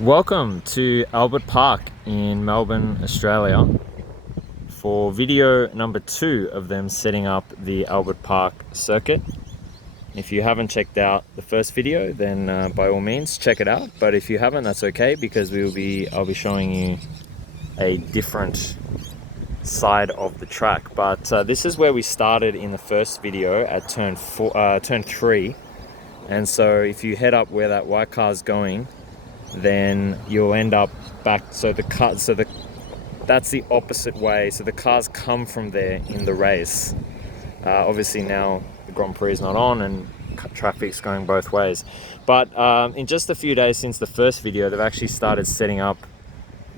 Welcome to Albert Park in Melbourne, Australia for video number 2 of them setting up the Albert Park circuit. If you haven't checked out the first video, then by all means check it out, but if you haven't, that's okay, because I'll be showing you a different side of the track. But this is where we started in the first video at turn 3, and so if you head up where that white car is going, then you'll end up back. That's the opposite way. So the cars come from there in the race. Obviously now the Grand Prix is not on and traffic's going both ways. But in just a few days since the first video, they've actually started setting up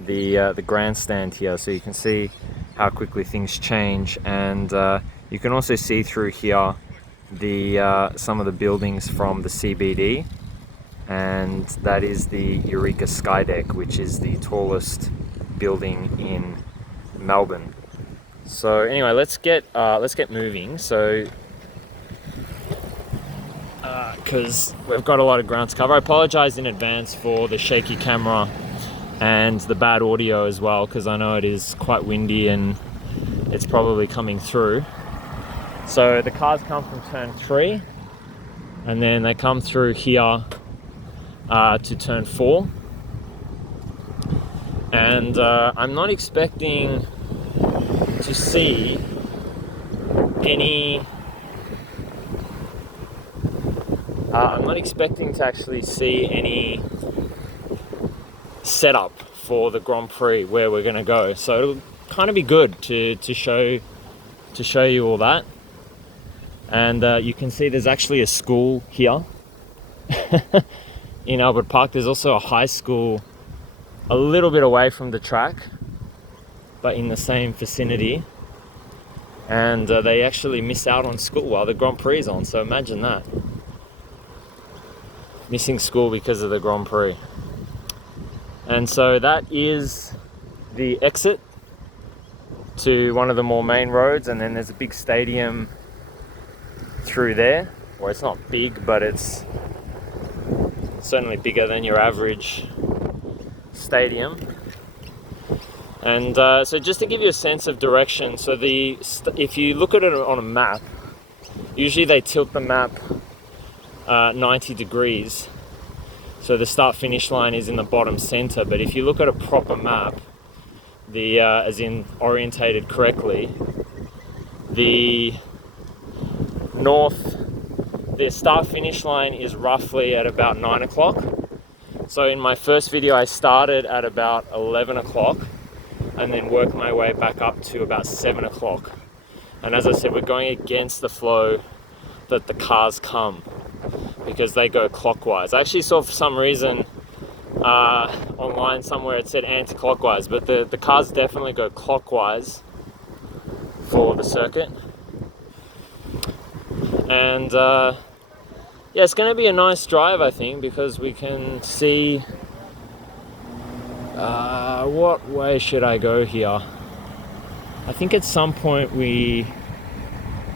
the grandstand here, so you can see how quickly things change. And you can also see through here some of the buildings from the CBD. And that is the Eureka Sky Deck, which is the tallest building in Melbourne. So anyway, let's get moving. So because we've got a lot of ground to cover. I apologize in advance for the shaky camera and the bad audio as well, because I know it is quite windy and it's probably coming through. So the cars come from turn 3, and then they come through here to turn 4, and I'm not expecting to see any actually see any setup for the Grand Prix where we're going to go, so it'll kind of be good to show you all that. And you can see there's actually a school here in Albert Park. There's also a high school a little bit away from the track, but in the same vicinity. And they actually miss out on school while the Grand Prix is on. So imagine that. Missing school because of the Grand Prix. And so that is the exit to one of the more main roads. And then there's a big stadium through there. Well, it's not big, but it's certainly bigger than your average stadium. And so just to give you a sense of direction, so if you look at it on a map, usually they tilt the map 90 degrees, so the start finish line is in the bottom center. But if you look at a proper map, as in orientated correctly, the start finish line is roughly at about 9 o'clock. So in my first video I started at about 11 o'clock and then worked my way back up to about 7 o'clock. And as I said, we're going against the flow that the cars come, because they go clockwise. I actually saw for some reason online somewhere it said anti-clockwise, but the cars definitely go clockwise for the circuit. And yeah, it's going to be a nice drive, I think, because we can see what way should I go here. I think at some point we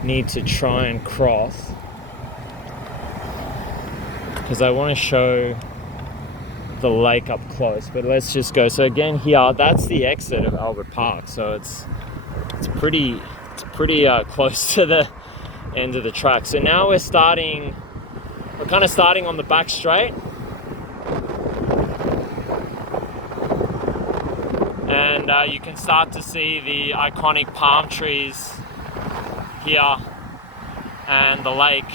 need to try and cross, because I want to show the lake up close. But let's just go. So again, here, that's the exit of Albert Park, so it's pretty close to the end of the track. So now we're kind of starting on the back straight, and you can start to see the iconic palm trees here and the lake.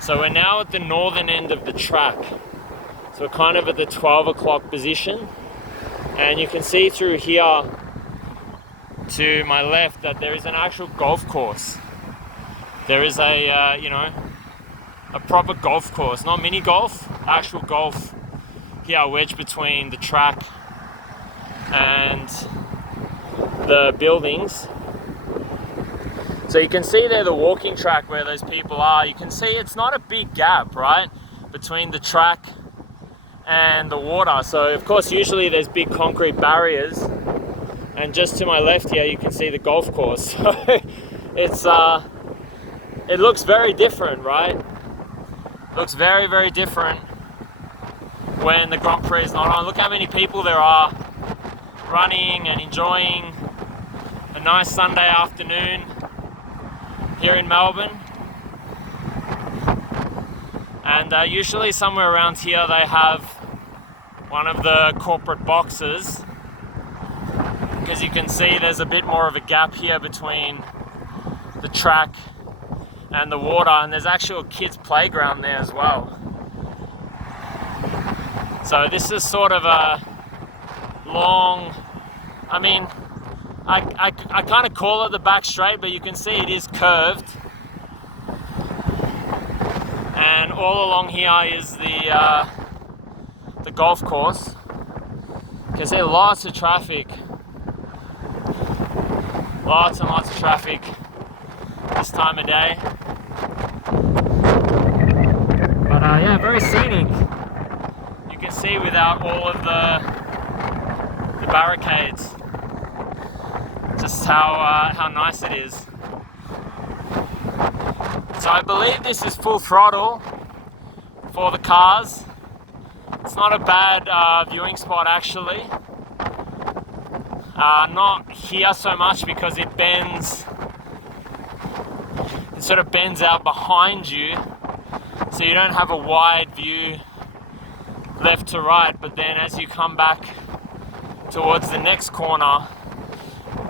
So we're now at the northern end of the track, so we're kind of at the 12 o'clock position, and you can see through here to my left that there is an actual golf course. There is a proper golf course, not mini golf, actual golf here wedged between the track and the buildings. So you can see there the walking track where those people are. You can see it's not a big gap, right, between the track and the water. So of course usually there's big concrete barriers, and just to my left here you can see the golf course. So it looks very different, right? Looks very, very different when the Grand Prix is not on. Look how many people there are running and enjoying a nice Sunday afternoon here in Melbourne. And usually somewhere around here they have one of the corporate boxes, because you can see there's a bit more of a gap here between the track and the water, and there's actually a kids playground there as well. So this is sort of a long, I mean, I kind of call it the back straight, but you can see it is curved. And all along here is the golf course. You can see lots of traffic. Lots and lots of traffic this time of day. But yeah, very scenic. You can see without all of the barricades just how nice it is. So I believe this is full throttle for the cars. It's not a bad viewing spot actually. Not here so much because it bends. It sort of bends out behind you, so you don't have a wide view left to right. But then as you come back towards the next corner,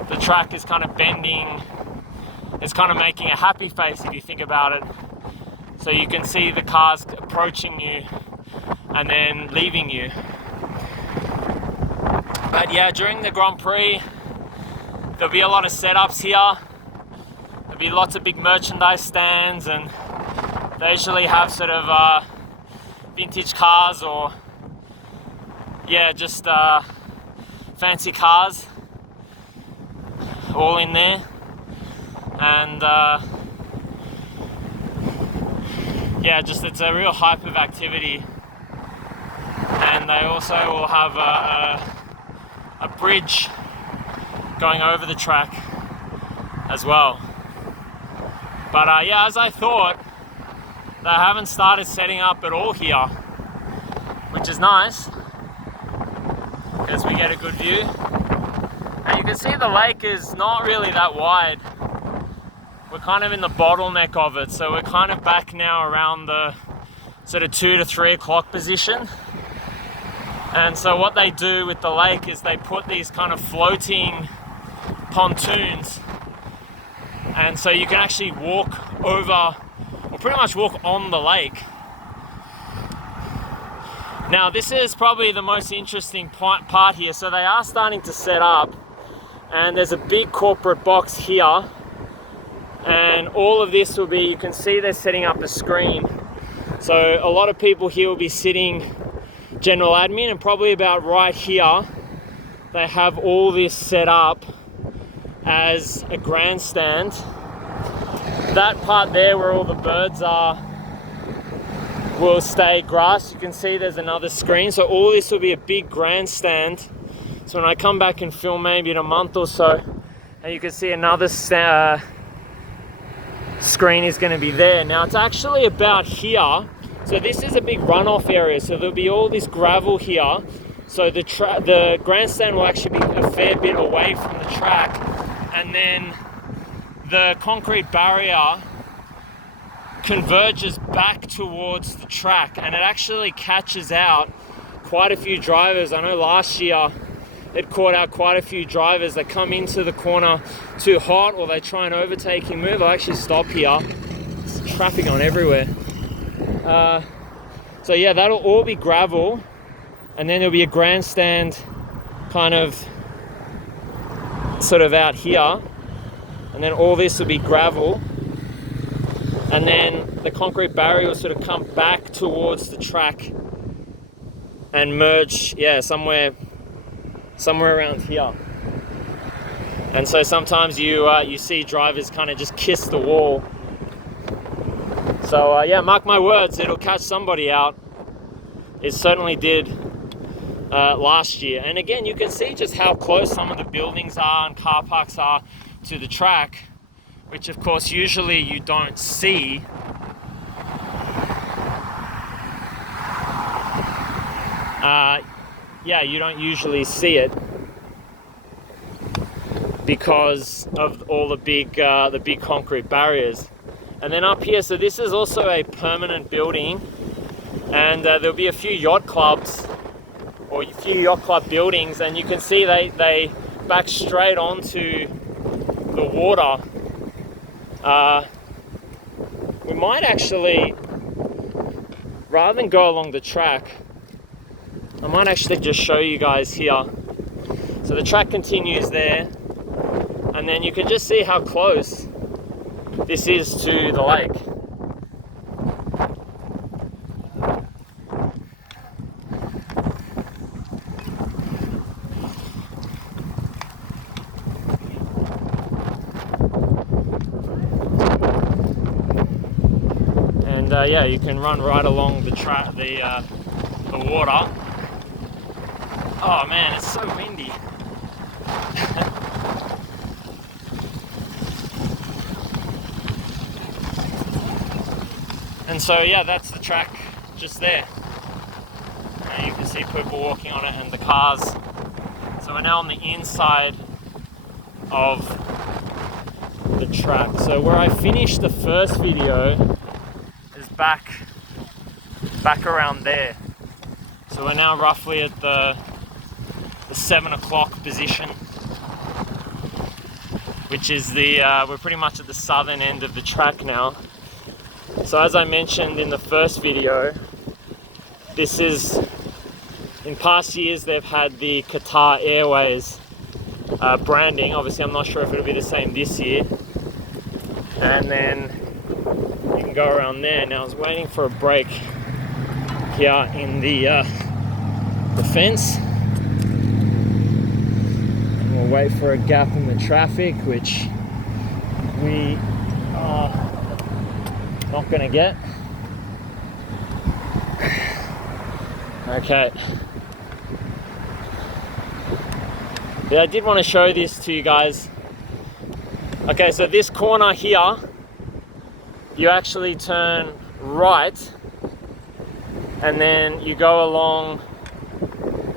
the track is kind of bending. It's kind of making a happy face if you think about it. So you can see the cars approaching you and then leaving you. But yeah, during the Grand Prix, there'll be a lot of setups here. There'll be lots of big merchandise stands, and they usually have sort of vintage cars or yeah, just fancy cars all in there. And yeah, just it's a real hype of activity. And they also will have a bridge going over the track as well. But yeah, as I thought, they haven't started setting up at all here, which is nice because we get a good view. And you can see the lake is not really that wide. We're kind of in the bottleneck of it, so we're kind of back now around the sort of 2 to 3 o'clock position. And so what they do with the lake is they put these kind of floating pontoons, and so you can actually walk over, or pretty much walk on the lake. Now this is probably the most interesting part here. So they are starting to set up, and there's a big corporate box here, and all of this will be, you can see they're setting up a screen. So a lot of people here will be sitting general admin, and probably about right here they have all this set up as a grandstand. That part there where all the birds are will stay grass. You can see there's another screen, so all this will be a big grandstand. So when I come back and film maybe in a month or so, and you can see another screen is going to be there. Now it's actually about here. So this is a big runoff area, so there'll be all this gravel here. So the grandstand will actually be a fair bit away from the track, and then the concrete barrier converges back towards the track, and it actually catches out quite a few drivers. I know last year it caught out quite a few drivers that come into the corner too hot, or they try and overtake and move. I'll actually stop here. There's traffic on everywhere. So yeah, that'll all be gravel, and then there'll be a grandstand kind of sort of out here, and then all this will be gravel, and then the concrete barrier will sort of come back towards the track and merge, yeah, somewhere around here. And so sometimes you see drivers kind of just kiss the wall. So yeah, mark my words, it'll catch somebody out. It certainly did last year. And again, you can see just how close some of the buildings are and car parks are to the track, which of course usually you don't see. yeah, you don't usually see it because of all the big concrete barriers. And then up here, so this is also a permanent building, and there'll be a few yacht clubs or a few yacht club buildings, and you can see they back straight onto the water. We might actually, rather than go along the track, I might actually just show you guys here. So the track continues there, and then you can just see how close this is to the lake. And yeah, you can run right along the water. Oh man, it's so windy. And so yeah, that's the track just there. You can see people walking on it and the cars. So we're now on the inside of the track. So where I finished the first video is back around there. So we're now roughly at the 7 o'clock position, which is we're pretty much at the southern end of the track now. So as I mentioned in the first video, this is, in past years they've had the Qatar Airways branding. Obviously I'm not sure if it'll be the same this year. And then you can go around there. Now I was waiting for a break here in the fence. And we'll wait for a gap in the traffic, which we are not gonna get. Okay. Yeah, I did want to show this to you guys. Okay, so this corner here, you actually turn right and then you go along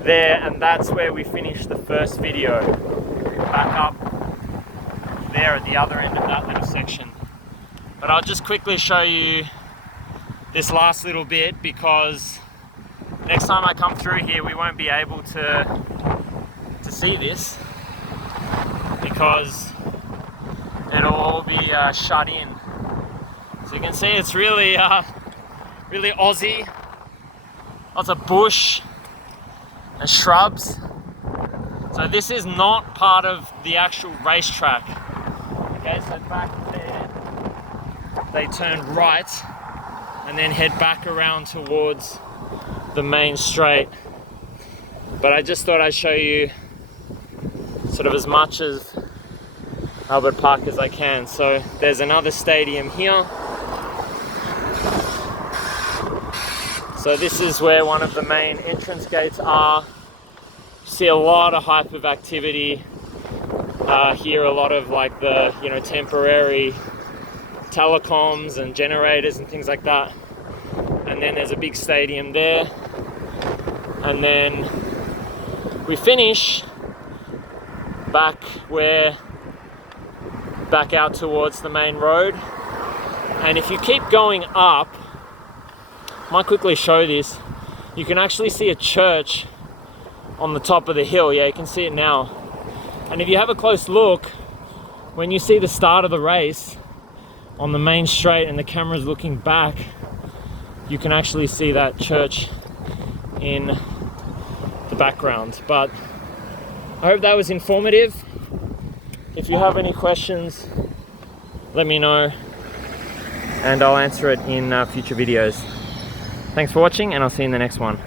there, and that's where we finished the first video, back up there at the other end of that little section. But I'll just quickly show you this last little bit, because next time I come through here we won't be able to see this, because it'll all be shut in. So you can see it's really really Aussie. Lots of bush and shrubs. So this is not part of the actual racetrack. Okay, so back there they turn right and then head back around towards the main straight. But I just thought I'd show you sort of as much as Albert Park as I can. So there's another stadium here. So this is where one of the main entrance gates are. You see a lot of hype of activity here, a lot of like the temporary telecoms and generators and things like that. And then there's a big stadium there. And then we finish back out towards the main road. And if you keep going up, I might quickly show this, you can actually see a church on the top of the hill. Yeah, you can see it now. And if you have a close look, when you see the start of the race on the main straight and the camera's looking back, you can actually see that church in the background. But I hope that was informative. If you have any questions, let me know and I'll answer it in future videos. Thanks for watching, and I'll see you in the next one.